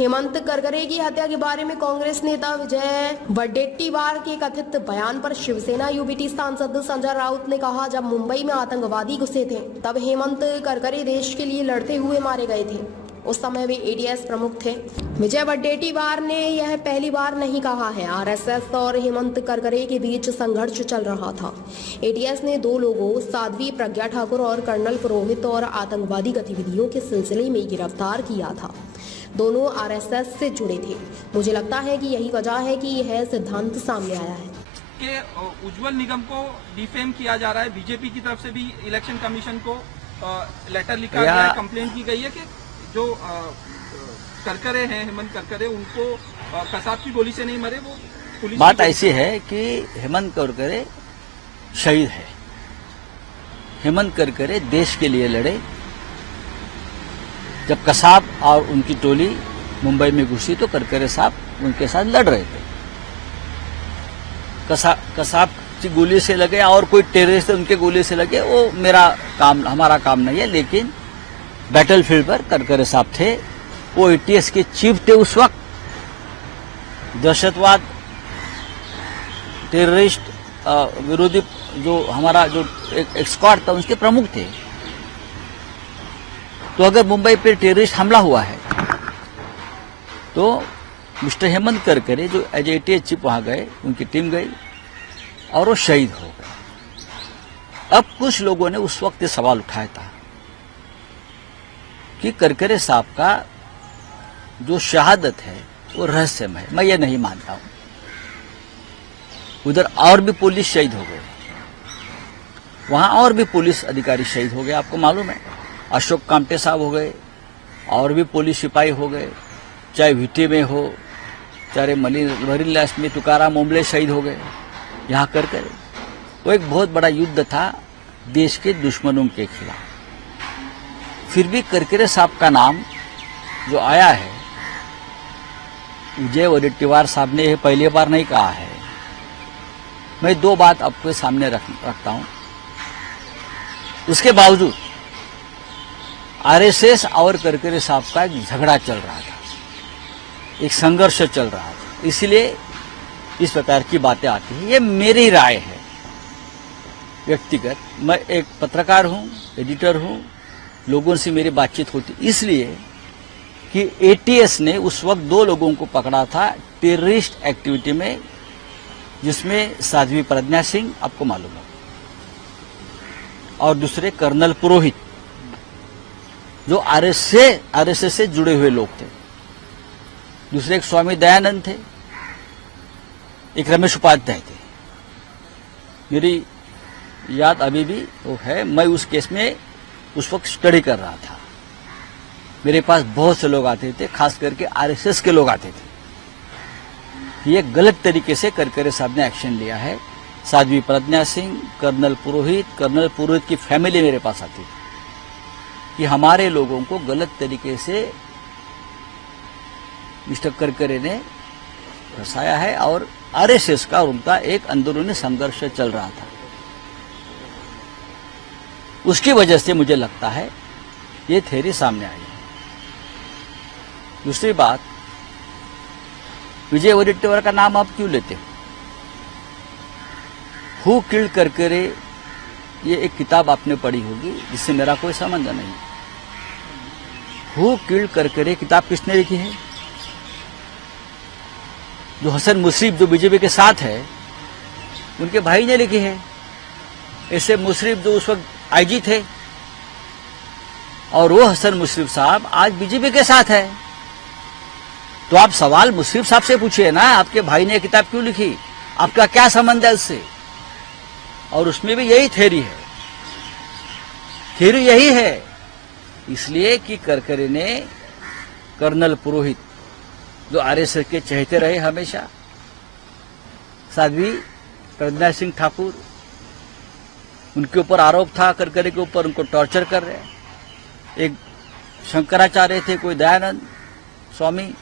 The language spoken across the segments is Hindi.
हेमंत करकरे की हत्या के बारे में कांग्रेस नेता विजय वडेट्टीवार के कथित बयान पर शिवसेना यूबीटी सांसद संजय राउत ने कहा, जब मुंबई में आतंकवादी घुसे थे तब हेमंत करकरे देश के लिए लड़ते हुए मारे गए थे। उस समय वे एटीएस प्रमुख थे। विजय वडेट्टीवार ने यह पहली बार नहीं कहा है। आरएसएस और हेमंत करकरे के बीच संघर्ष चल रहा था। एटीएस ने 2 लोगों साध्वी प्रज्ञा ठाकुर और कर्नल पुरोहित और आतंकवादी गतिविधियों के सिलसिले में गिरफ्तार किया था। दोनों आरएसएस से जुड़े थे। मुझे लगता है कि यही वजह है कि यह सिद्धांत सामने आया है कि उज्जवल निगम को डिफेम किया जा रहा है। बीजेपी की तरफ से भी इलेक्शन कमीशन को लेटर लिखा गया है, कंप्लेन की गई है कि जो करकरे हैं, हेमंत करकरे, उनको कसाब की गोली से नहीं मरे, वो पुलिस। बात ऐसी है कि हेमंत करकरे शहीद है। हेमंत करकरे देश के लिए लड़े। जब कसाब और उनकी टोली मुंबई में घुसी तो करकरे साहब उनके साथ लड़ रहे थे। कसाब की गोली से लगे और कोई टेररिस्ट उनके गोली से लगे, वो हमारा काम नहीं है। लेकिन बैटलफील्ड पर करकरे साहब थे। वो एटीएस के चीफ थे उस वक्त। दहशतवाद, टेररिस्ट विरोधी जो हमारा जो एक स्क्वाड था उसके प्रमुख थे। तो अगर मुंबई पे टेररिस्ट हमला हुआ है तो मिस्टर हेमंत करकरे जो एज एटीएस चीफ वहां गए, उनकी टीम गई और वो शहीद हो गए। अब कुछ लोगों ने उस वक्त ये सवाल उठाया था कि करकरे साहब का जो शहादत है वो रहस्यमय है। मैं ये नहीं मानता हूं। उधर और भी पुलिस शहीद हो गए, वहां और भी पुलिस अधिकारी शहीद हो गए। आपको मालूम है, अशोक कामटे साहब हो गए, और भी पुलिस सिपाही हो गए, चाहे वीटी में हो, चाहे मरीनलास में तुकाराम ओम्बले शहीद हो गए। यहाँ करकरे वो एक बहुत बड़ा युद्ध था देश के दुश्मनों के खिलाफ। फिर भी करकरे साहब का नाम जो आया है, विजय वडेट्टीवार साहब ने यह पहली बार नहीं कहा है। मैं 2 बात आपके सामने रखता हूं। उसके बावजूद आरएसएस और करकरे साहब का एक झगड़ा चल रहा था, एक संघर्ष चल रहा था, इसलिए इस प्रकार की बातें आती हैं। ये मेरी राय है व्यक्तिगत। मैं एक पत्रकार हूं, एडिटर हूं, लोगों से मेरी बातचीत होती इसलिए कि एटीएस ने उस वक्त 2 लोगों को पकड़ा था टेररिस्ट एक्टिविटी में, जिसमें साध्वी प्रज्ञा सिंह, आपको मालूम है, और दूसरे कर्नल पुरोहित, जो आरएसएस से जुड़े हुए लोग थे। दूसरे एक स्वामी दयानंद थे, एक रमेश उपाध्याय थे। मेरी याद अभी भी वो है। मैं उस केस में उस वक्त स्टडी कर रहा था। मेरे पास बहुत से लोग आते थे, खास करके आरएसएस के लोग आते थे। ये गलत तरीके से करकरे साहब ने एक्शन लिया है। साध्वी प्रज्ञा सिंह, कर्नल पुरोहित की फैमिली मेरे पास आती थी कि हमारे लोगों को गलत तरीके से मिस्टर करकरे ने फंसाया है, और आरएसएस का उनका एक अंदरूनी संघर्ष चल रहा था। उसकी वजह से मुझे लगता है ये थ्योरी सामने आई है। दूसरी बात, विजय वडेट्टीवार का नाम आप क्यों लेते हो? हु किल्ड करकरे, ये एक किताब आपने पढ़ी होगी जिससे मेरा कोई संबंध नहीं। हु किल्ड करकरे किताब किसने लिखी है? जो हसन मुशर्रफ जो बीजेपी के साथ है, उनके भाई ने लिखी है। ऐसे मुशर्रफ जो उस वक्त आईजी थे, और वो हसन मुशर्रफ साहब आज बीजेपी के साथ है। तो आप सवाल मुशर्रफ साहब से पूछिए ना, आपके भाई ने किताब क्यों लिखी, आपका क्या संबंध है उससे? और उसमें भी यही थ्योरी है। थ्योरी यही है इसलिए कि करकरे ने कर्नल पुरोहित, जो आरएसएस के चहेते रहे हमेशा, साध्वी प्रज्ञा सिंह ठाकुर, उनके ऊपर आरोप था करकरे के ऊपर, उनको टॉर्चर कर रहे। एक शंकराचार्य थे, कोई दयानंद स्वामी,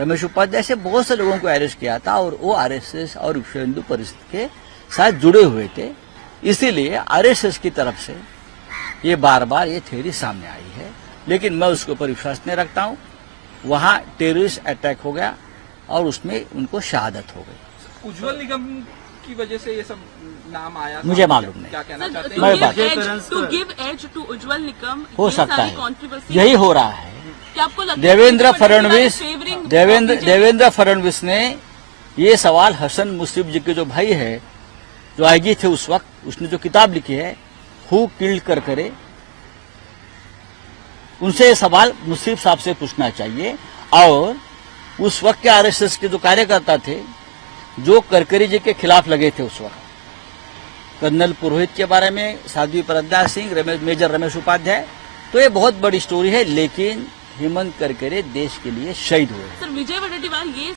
रमेश उपाध्याय, से बहुत से लोगों को अरेस्ट किया था, और वो आरएसएस और विश्व हिंदू परिषद के साथ जुड़े हुए थे। इसीलिए आरएसएस की तरफ से ये बार बार ये थ्योरी सामने आई है, लेकिन मैं उसके ऊपर विश्वास नहीं रखता हूं। वहां टेररिस्ट अटैक हो गया और उसमें उनको शहादत हो गई। उज्जवल निगम की वजह से ये सब नाम आया था। मुझे मालूम नहीं। क्या कहना चाहते मैं हैं? बात- टू गिव एज टू उज्जवल निगम, हो ये सकता सारी है, controversy यही हो रहा है। क्या आपको लगता है देवेंद्र कि पटेल फडणवीस favoring देवेंद्र फडणवीस ने ये सवाल हसन मुश्रीफ जी के जो भाई है, जो आईजी थे उस वक्त, उसने जो किताब लिखी है हु किल्ड करकरे, उनसे ये सवाल मुश्रीफ साहब से पूछना चाहिए। और उस वक्त के आरएसएस के जो कार्यकर्ता थे जो करकरे जी के खिलाफ लगे थे उस वक्त, कर्नल पुरोहित के बारे में, साध्वी प्रज्ञा सिंह, मेजर रमेश उपाध्याय, तो ये बहुत बड़ी स्टोरी है। लेकिन हेमंत करकरे देश के लिए शहीद हुए। सर विजय वडेट्टीवार ये